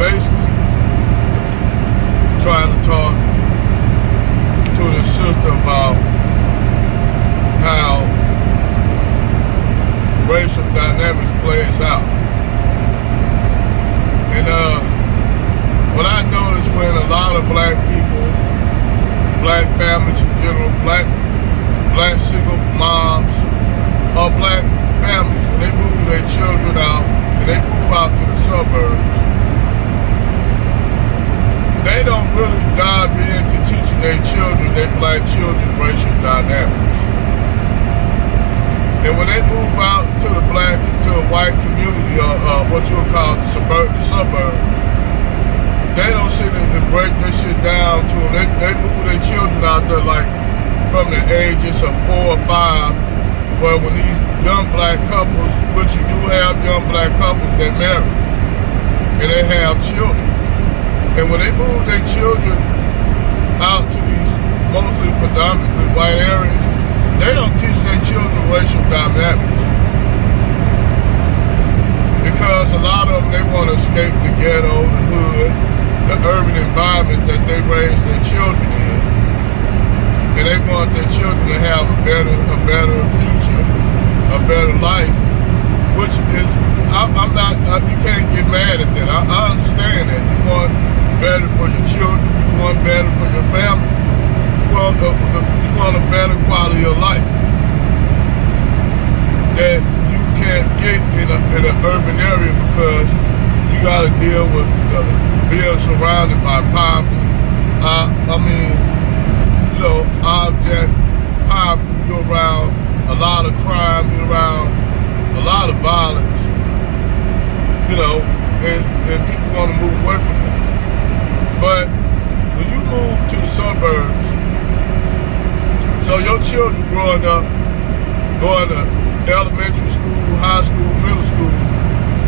basically trying to talk to the sister about how racial dynamics plays out. And what I noticed when a lot of black people, black families in general, black single moms, or black families, when they move their children out and they move out to the suburbs, they don't really dive into teaching their children, their black children, racial dynamics. And when they move out to the black, to a white community, or what you'll call the suburbs, they don't sit and break this shit down to them. They move their children out there like from the ages of 4 or 5, where when these young black couples, which you do have young black couples that marry, and they have children. And when they move their children out to these mostly predominantly white areas, they don't teach their children racial dynamics. Because a lot of them, they want to escape the ghetto, the hood, the urban environment that they raise their children in. And they want their children to have a better future, a better life, which is, you can't get mad at that. I understand that. You want better for your children, you want better for your family, you want a better quality of life that you can't get in an urban area because you got to deal with being surrounded by poverty. Object poverty. You're around a lot of crime, you're around a lot of violence, and people want to move away from that. But when you move to the suburbs, so your children growing up, going to elementary school, high school, middle school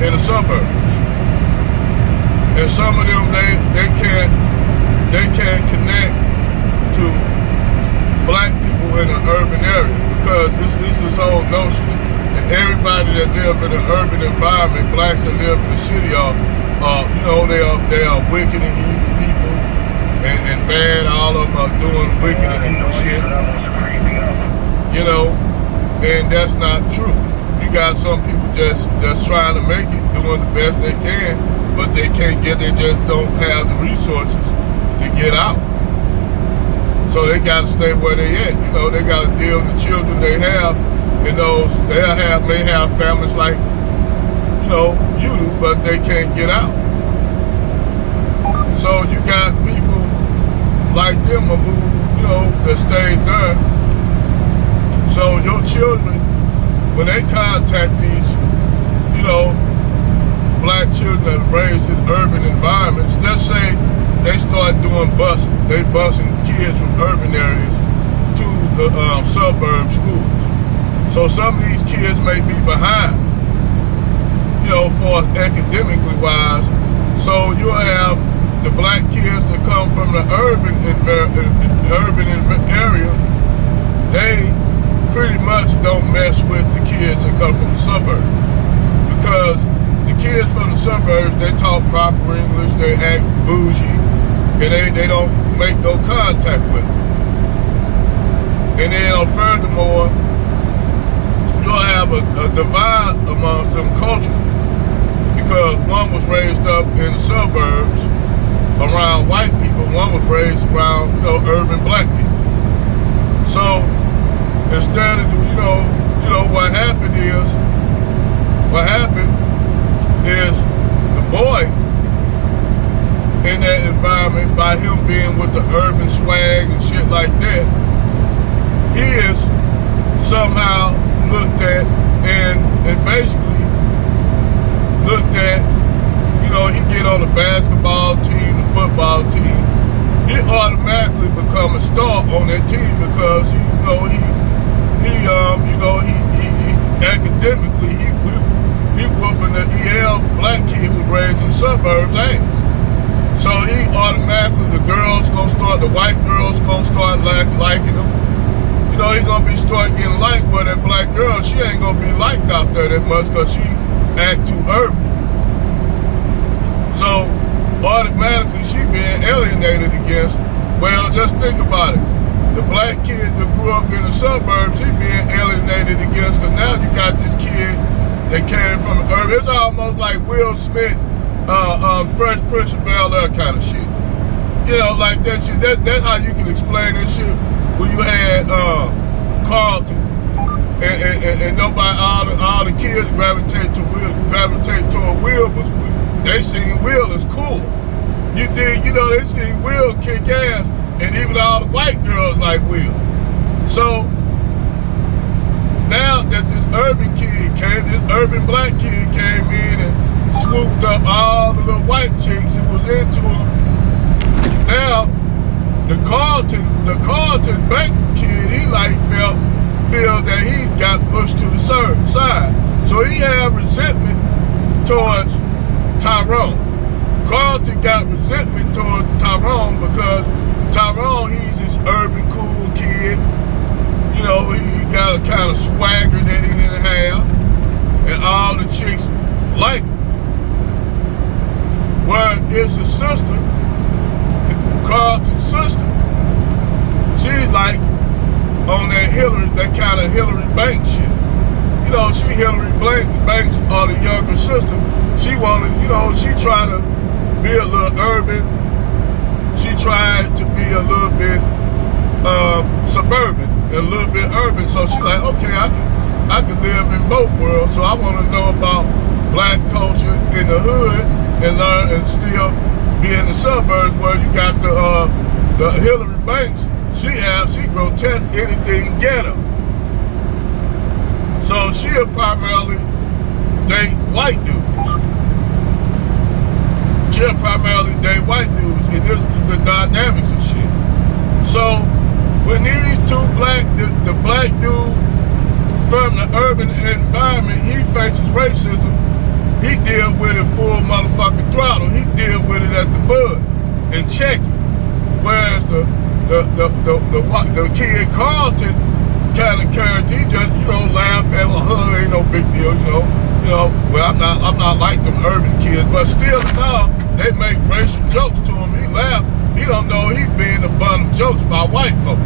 in the suburbs. And some of them, they can't connect to black people in the urban areas because this whole notion that everybody that live in an urban environment, blacks that live in the city they are wicked and evil people and bad. All of them are doing wicked and evil shit. And that's not true. You got some people just trying to make it, doing the best they can, but they just don't have the resources to get out. So they got to stay where they at. They got to deal with the children they have. May have families like, you do, but they can't get out. So you got people like them who move, that stayed there. So your children, when they contact these, black children that are raised in urban environments, let's say they start doing busing. They busing kids from urban areas to the suburb schools. So some of these kids may be behind, for academically wise. So you'll have the black kids that come from the urban area, they pretty much don't mess with the kids that come from the suburbs. Because the kids from the suburbs, they talk proper English, they act bougie, and they don't make no contact with them. And then furthermore, you'll have a divide amongst them culturally. Because one was raised up in the suburbs around white people, one was raised around urban black people. So instead of what happened is the boy in that environment, by him being with the urban swag and shit like that, he is somehow looked at and basically looked at, he get on the basketball team, the football team, he automatically become a star on that team because he academically he whooping the EL black kid who raised in the suburbs ass. So he automatically, the white girls gonna start liking him. He gonna start getting liked, where that black girl, she ain't gonna be liked out there that much because she act too urban. So automatically she being alienated against. Well, just think about it. The black kid that grew up in the suburbs, he being alienated against, because now you got this kid that came from the urban. It's almost like Will Smith, Fresh Prince of Bel-Air kind of shit. You know, like that shit. That's how you can explain that shit. When you had Carlton and nobody, all the kids gravitate toward Will, was they seen Will as cool. You know, they seen Will kick ass, and even all the white girls like Will. So now that this urban black kid came in and swooped up all the little white chicks who was into him. Now the Carlton bank kid, he like feel that he got pushed to the side. So he had resentment towards Tyrone. Carlton got resentment towards Tyrone because Tyrone, he's this urban cool kid. You know, he got a kind of swagger that he didn't have. And all the chicks like him. Where it's a sister, Carlton's sister, she's like on that kind of Hillary Banks shit. You know, Hillary Banks, or the younger sister, she wanted, you know, she tried to be a little urban. She tried to be a little bit suburban, a little bit urban. So she like, okay, I can live in both worlds. So I want to know about black culture in the hood and learn and still be in the suburbs where you got the Hillary Banks. She grotesque anything ghetto. So she'll primarily date white dudes. She'll primarily date white dudes, and this is the dynamics of shit. So when these two the black dude from the urban environment, he faces racism, he deal with it full motherfucking throttle. He deal with it at the bud and check it. Whereas the kid Carlton kind of character, he just, you know, laugh at him, huh, ain't no big deal, you know. Well, I'm not like them urban kids, but still now they make racial jokes to him. He laugh. He don't know he being the butt of jokes by white folk.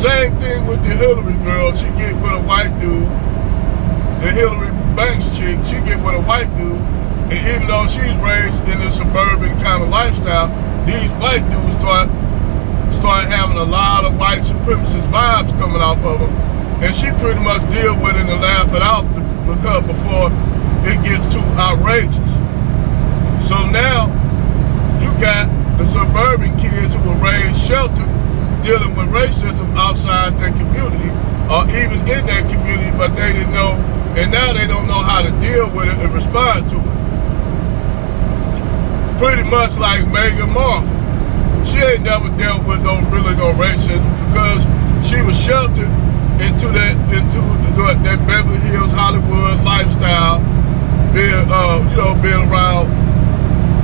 Same thing with the Hillary girl. She get with a white dude. The Hillary Banks chick, she get with a white dude. And even though she's raised in a suburban kind of lifestyle, these white dudes start having a lot of white supremacist vibes coming off of them. And she pretty much deal with it and laugh it off because before it gets too outrageous. So now you got the suburban kids who were raised sheltered, dealing with racism outside their community or even in their community, but they didn't know, and now they don't know how to deal with it and respond to it. Pretty much like Meghan Markle. She ain't never dealt with no racism because she was sheltered into that Beverly Hills Hollywood lifestyle, being around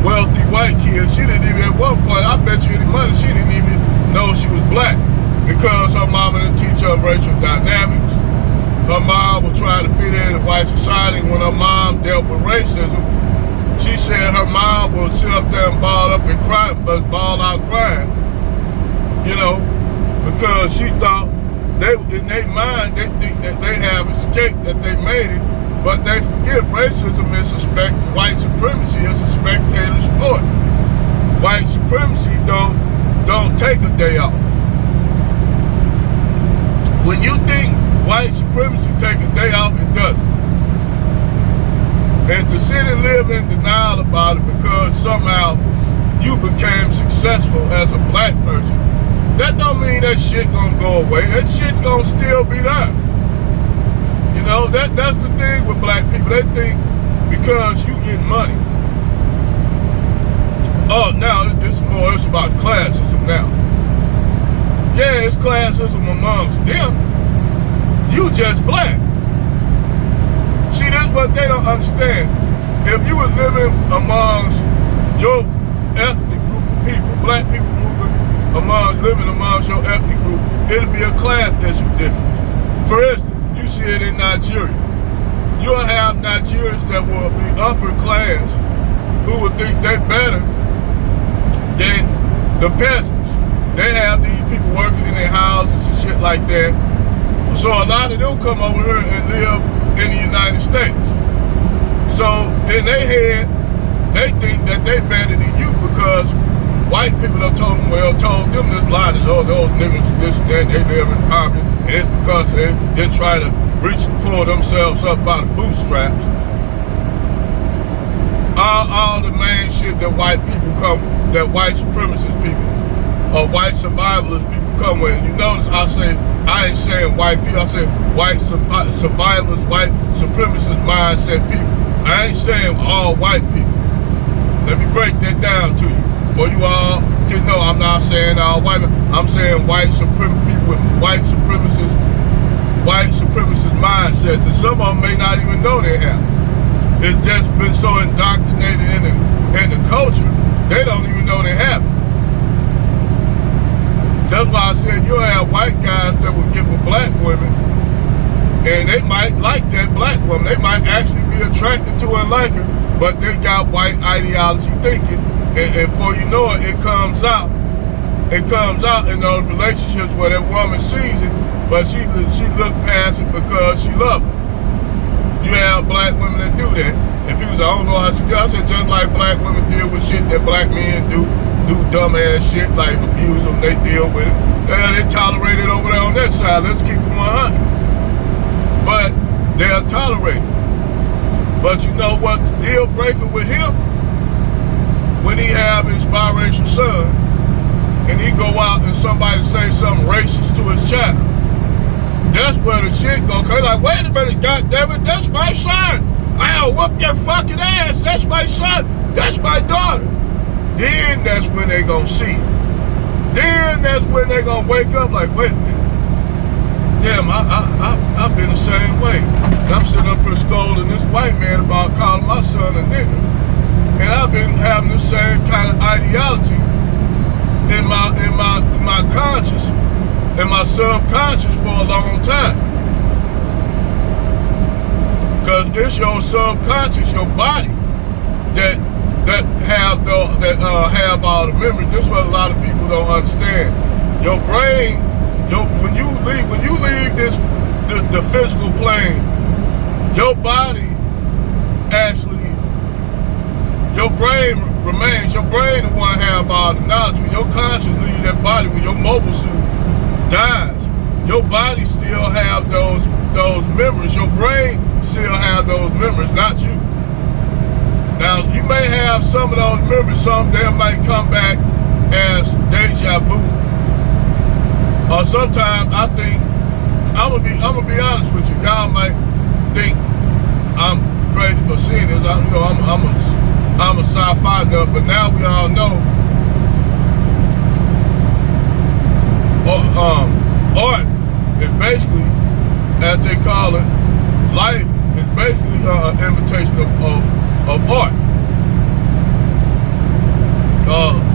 wealthy white kids. She didn't even, at one point, I bet you any money, she didn't even know she was black because her mama didn't teach her racial dynamics. Her mom was trying to fit in white society. When her mom dealt with racism, she said her mom would sit up there and ball out crying, you know, because she thought in their mind they think that they have escaped, that they made it, but they forget racism is white supremacy is a spectator sport. White supremacy don't take a day off. When you think white supremacy take a day off, it doesn't. And to sit and live in denial about it because somehow you became successful as a black person, that don't mean that shit gonna go away. That shit gonna still be there. You know, that's the thing with black people. They think because you get money. Oh, now it's about classism now. Yeah, it's classism amongst them. You just black. See, that's what they don't understand. If you were living amongst your ethnic group of people, black people living amongst your ethnic group, it'll be a class issue different. For instance, you see it in Nigeria. you'll have Nigerians that will be upper class who will think they're better than the peasants. They have these people working in their houses and shit like that. So a lot of them come over here and live in the United States. So in their head, they think that they're better than you because white people have told them this lie that those niggas, this and that, they live in poverty, and it's because they didn't try to pull themselves up by the bootstraps. All the main shit that white supremacist people or white survivalist people come with. You notice I ain't saying white people, I say white survivalists, white supremacist mindset people. I ain't saying all white people. Let me break that down to you. For you all can know, I'm not saying all white people. I'm saying white people with white supremacist mindsets. And some of them may not even know they have. It's just been so indoctrinated in the culture, they don't even know they have it. That's why I said you'll have white guys that will get with black women, and they might like that black woman. They might actually be attracted to her and like her, but they got white ideology thinking, and before you know it, it comes out in those relationships where that woman sees it, but she look past it because she loves it. You have black women that do that, and people say, I don't know how she do. I said, just like black women deal with shit that black men do dumbass shit like abuse them, they deal with it. They tolerate it over there on that side. Let's keep them 100. But they'll tolerate it. But you know what the deal breaker with him? When he have his biracial son, and he go out and somebody say something racist to his child, that's where the shit go. Cause like, wait a minute, goddammit, that's my son. I'll whoop your fucking ass. That's my son. That's my daughter. Then that's when they gonna see it. Then that's when they gonna wake up like, wait a minute. Damn, I've been the same way. And I'm sitting up here scolding this white man about calling my son a nigga. And I've been having the same kind of ideology in my conscious, in my subconscious for a long time. Cause it's your subconscious, your body, that have all the memories. This is what a lot of people don't understand. Your brain, when you leave the physical plane, your body actually, your brain remains. Your brain the one have all the knowledge. When your conscience leave that body, when your mobile suit dies, your body still have those memories. Your brain still have those memories, not you. Now, you may have some of those memories, some of them might come back as deja vu. Or sometimes I think, I'm gonna be honest with you, y'all might think I'm crazy for seeing this. I'm a sci-fi nut, but now we all know art is basically, as they call it, life is basically an imitation of art.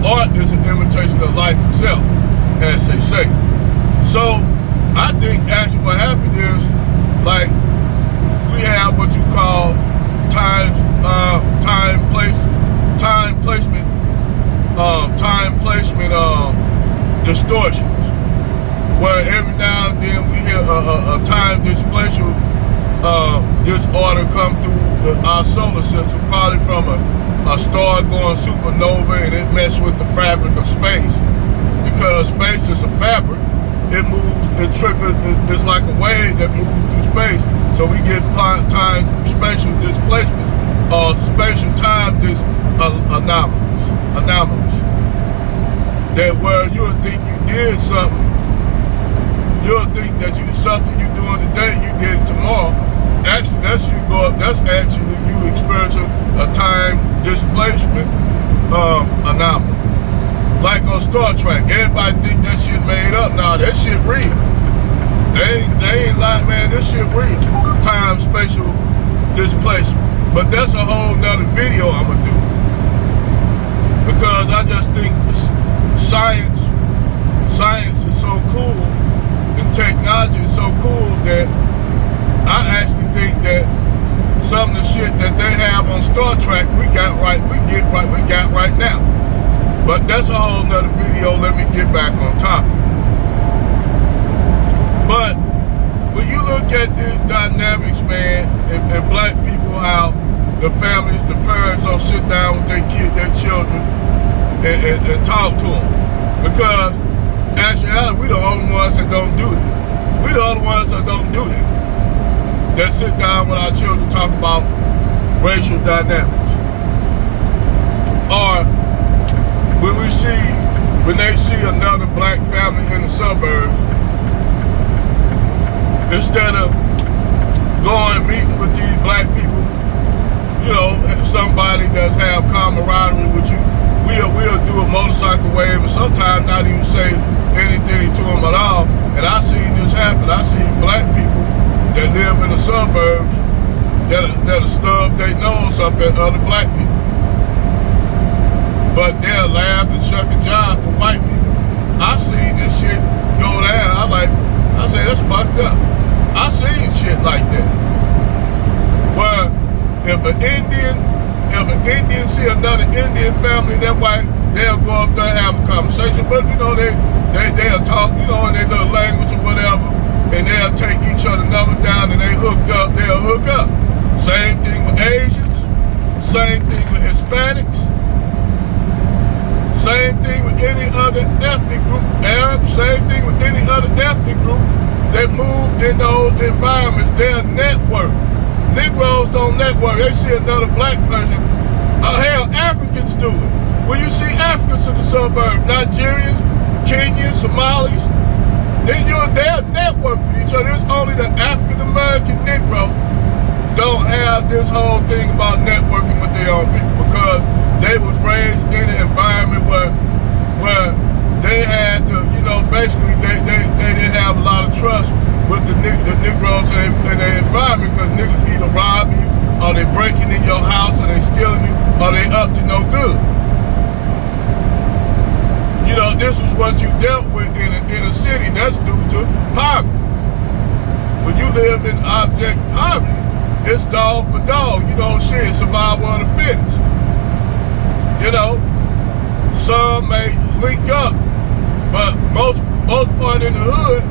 Art is an imitation of life itself, as they say. So I think actually what happened is, like, we have what you call time placement distortions, where every now and then we hear a time displacement disorder come through our solar system, probably from a star going supernova, and it messes with the fabric of space. Because space is a fabric, it moves, it triggers, it's like a wave that moves through space. So we get time spatial displacement, or spatial time anomalies. That where you'll think you did something, you'll think that something you're doing today, you did it tomorrow. Actually, that's actually you experiencing a time displacement anomaly. Like on Star Trek, everybody think that shit made up. Nah, that shit real. They ain't like, man, this shit real. Time spatial displacement. But that's a whole nother video I'm gonna do. Because I just think science is so cool, and technology is so cool that I actually think that some of the shit that they have on Star Trek, we got right now. But that's a whole nother video. Let me get back on topic. But when you look at these dynamics, man, and black people, how the families, the parents don't sit down with their kids, their children, and talk to them. Because actually, we the only ones that don't do that. We the only ones that don't do that. That sit down with our children, talk about racial dynamics. Or when they see another black family in the suburbs, instead of going and meeting with these black people, you know, somebody that have camaraderie with you, we'll do a motorcycle wave and sometimes not even say anything to them at all. And I seen this happen. I seen black people that live in the suburbs that'll stub their nose up at other black people. But they'll laugh and shuck a jive for white people. I seen this shit go down. I say, that's fucked up. I seen shit like that. Where if an Indian see another Indian family that white, they'll go up there and have a conversation. But you know, they'll talk, you know, in their little language or whatever, and they'll take each other number down and they'll hook up. Same thing with Asians, same thing with Hispanics, same thing with any other ethnic group, Arabs, same thing with any other ethnic group that move in those environments. They'll network. Negroes don't network. They see another black person. Hell, Africans do it. When you see Africans in the suburbs, Nigerians, Kenyans, Somalis, they'll network with each other. It's only the African-American Negro don't have this whole thing about networking with their own people because they was raised in an environment where they had to, you know, basically they didn't have a lot of trust with the Negroes in their environment because niggas either rob you, or they breaking in your house, or they stealing you, or they up to no good. You know, this is what you dealt with in a city. That's due to poverty. When you live in abject poverty, it's dog for dog. You know, shit, survival of the fittest. You know, some may link up, but most part in the hood,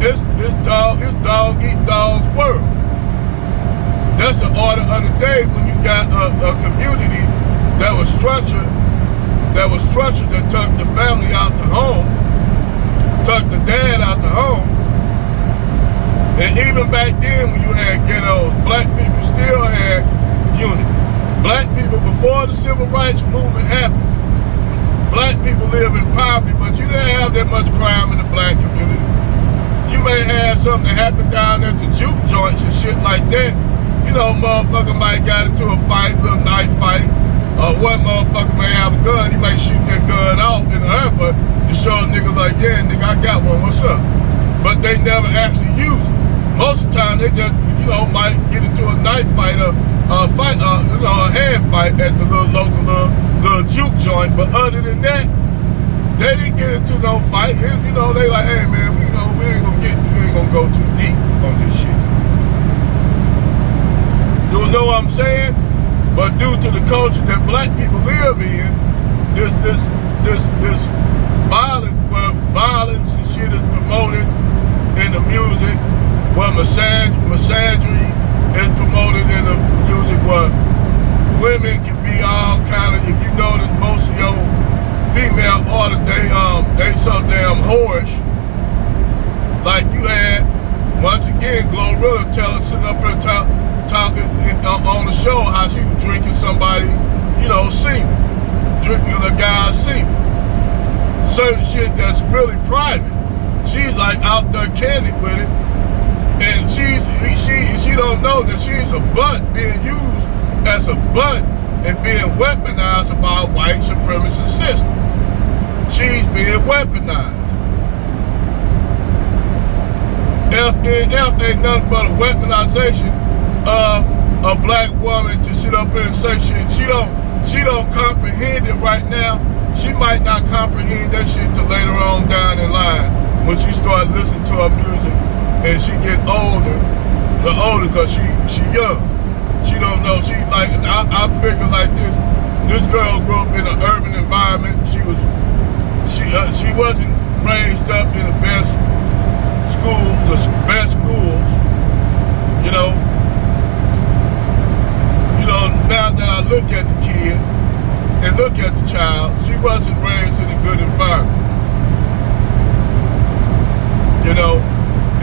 it's dog eat dog's world. That's the order of the day when you got a community that was structured that took the family out the home, took the dad out the home. And even back then when you had ghettos, black people still had unity. Black people, before the civil rights movement happened, black people live in poverty, but you didn't have that much crime in the black community. You may have something that happened down there to juke joints and shit like that. You know, motherfucker might got into a fight, little knife fight. One motherfucker may have a gun, he might shoot that gun off in the air, but to show a nigga like, yeah, nigga, I got one, what's up? But they never actually use it. Most of the time, they just, you know, might get into a knife fight or a hand fight at the local juke joint. But other than that, they didn't get into no fight. You know, they like, hey man, we ain't gonna go too deep on this shit. You know what I'm saying? But due to the culture that black people live in, this violence and shit is promoted in the music, where misandry is promoted in the music, where women can be all kind of, if you notice most of your female artists, they so damn whorish. Like you had, once again, Glorilla sitting up here talking on the show how she was drinking somebody, you know, semen. Drinking a guy's semen. Certain shit that's really private. She's like out there candid with it. And she don't know that she's a butt being used as a butt and being weaponized by a white supremacist system. She's being weaponized. FNF ain't nothing but a weaponization of a black woman to sit up here and say shit. She don't comprehend it right now. She might not comprehend that shit till later on down the line when she start listening to her music and she get older because she young. She don't know. She like, I figure like this. This girl grew up in an urban environment. She wasn't raised up in the best schools. You know. Now that I look at the kid and look at the child, she wasn't raised in a good environment. You know,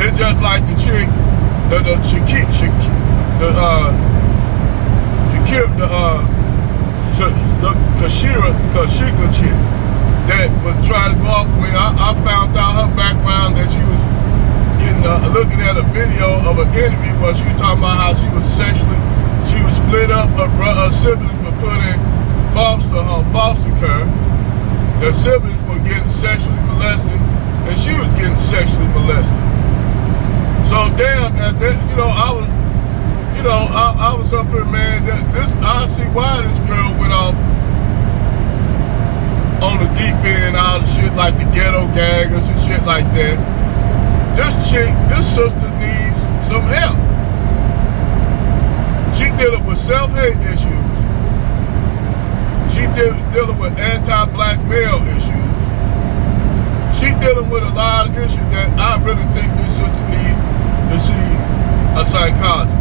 it's just like the chick, the Kashika chick that was trying to go off of me. I found out her background, that she was looking at a video of an interview where she was talking about how she was split up. Her siblings were put in foster care. Their siblings were getting sexually molested, and she was getting sexually molested. So damn, at that, I was up here, man. I see why this girl went off on the deep end, all the shit like the ghetto gaggers and shit like that. This sister needs some help. She dealing with self-hate issues. She dealing with anti-black male issues. She dealing with a lot of issues that I really think this sister needs to see a psychologist.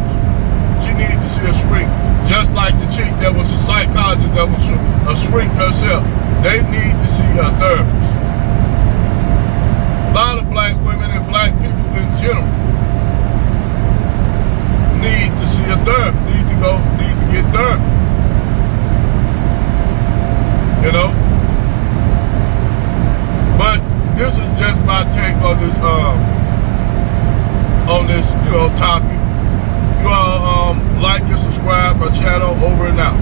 She needs to see a shrink. Just like the chick that was a psychologist that was a shrink herself. They need to see a therapist. A lot of black women and black people in general need to see a therapist, need to get therapy. You know? But this is just my take on this topic. You all like and subscribe my channel. Over and out.